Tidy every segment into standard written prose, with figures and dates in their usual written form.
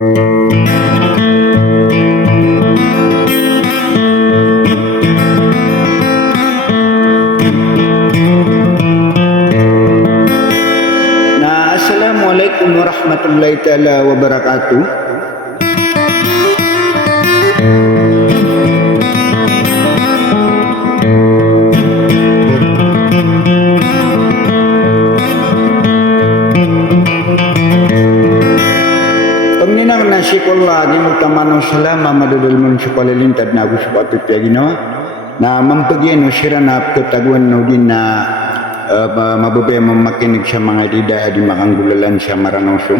Assalamualaikum warahmatullahi taala wabarakatuh. Penginang nasikullah di mutamano salama madudul munsukal lintad na gusto patut ya ginawa na mampagyan usira na ketaguan no din na mababay mamakinig sa mga dida di makanggulalan sa maranoso.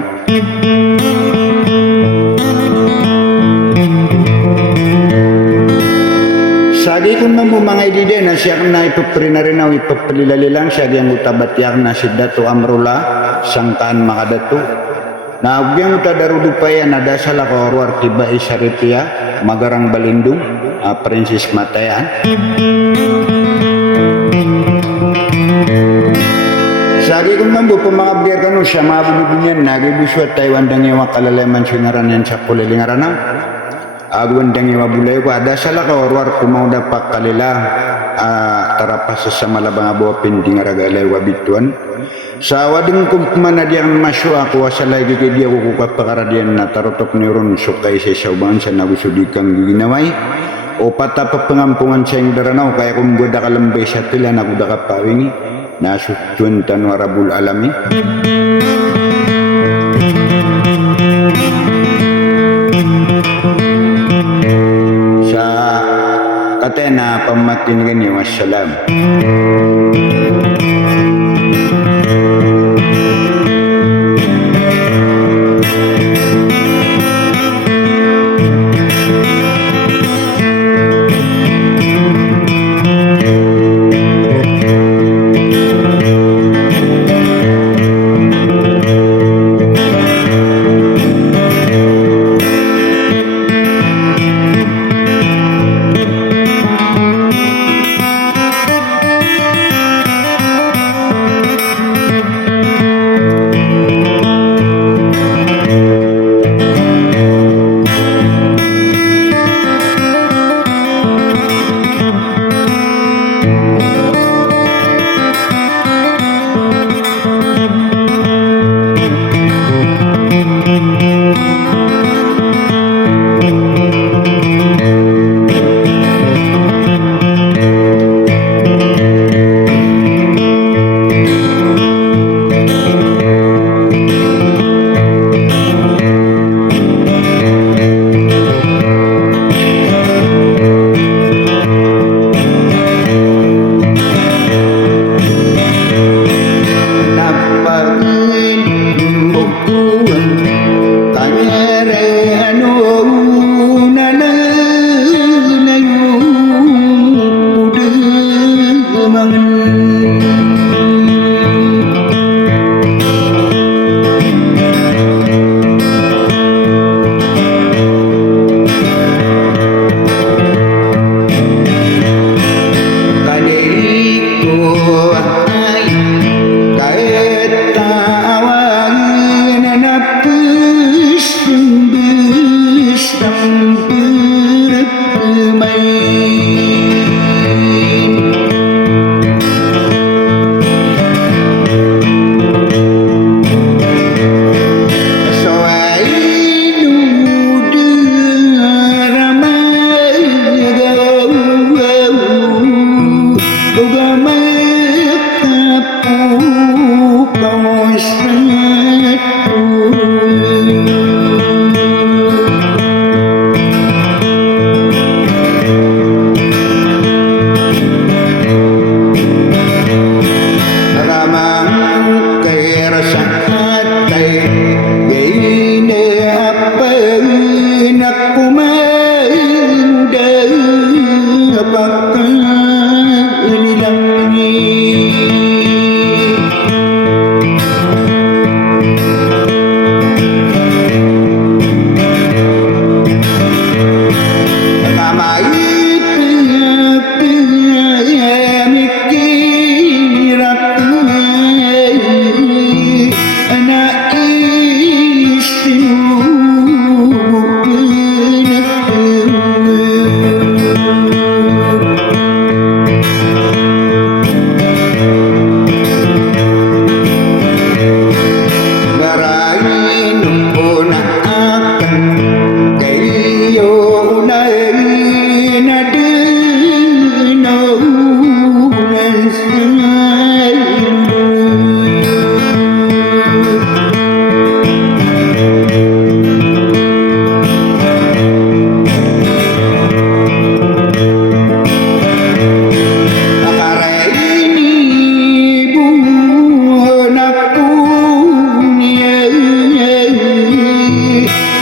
Sagi kung namu mga dida na siya na ipaprinarin ipapalilalilang siya ang utabatyak na si Dato Amrula sangkaan makadato. Na ugyang utadarudupayan na dasal ako orwar tiba isaripia magarang balindong Princess Matayan. Sagi kung mambu pemangabdiar kanu siya mabulubunyan nagibuswat Taiwan dangiwa kalaleman sinaran yan sa kulilingaranang agwan dangiwa bulay ko ada salah ka orwar kumau dapat kalila tarapas sa malabang abawa pinding aragalay wabituan sa wading kumana diyang masyo ako wasalay gigi diya kukukat pakaradian na tarotok neuron sukay sa saubangan sa nagusudikang giginaway o patapa pengampungan sa yung daranaw kaya kung buda kalambay sa tila na buda kapawingi nasutun tanwa Rabbul Alamin. Sa katena pamatingan niyo wassalam.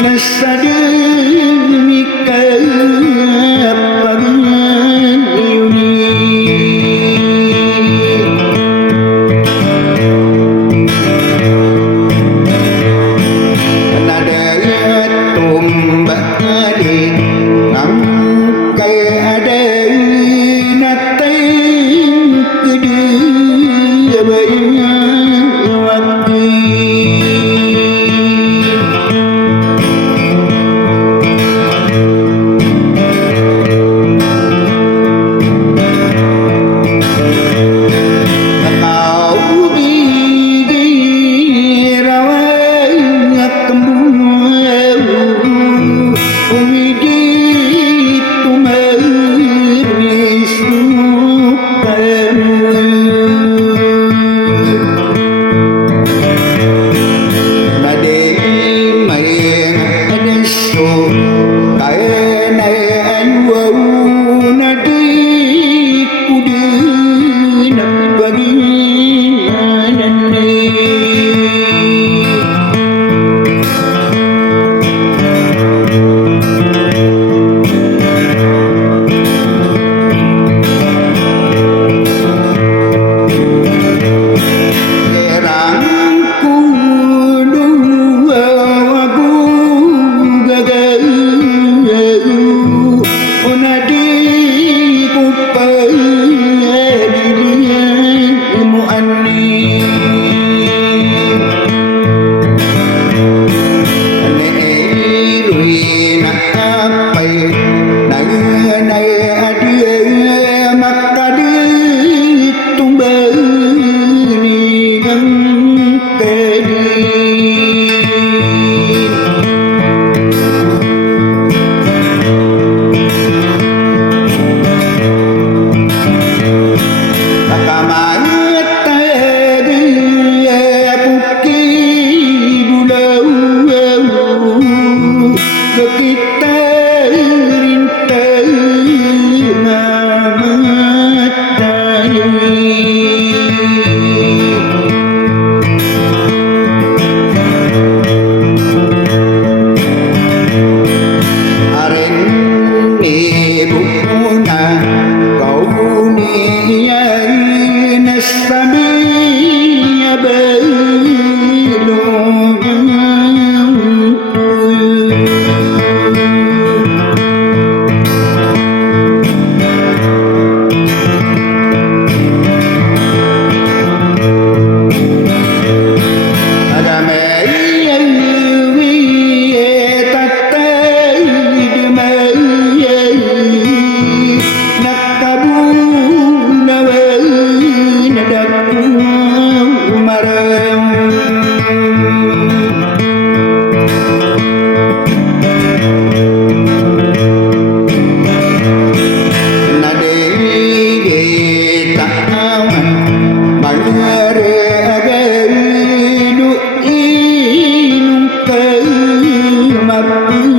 Hãy subscribe cho kênh Ghiền Mì Gõ để không bỏ lỡ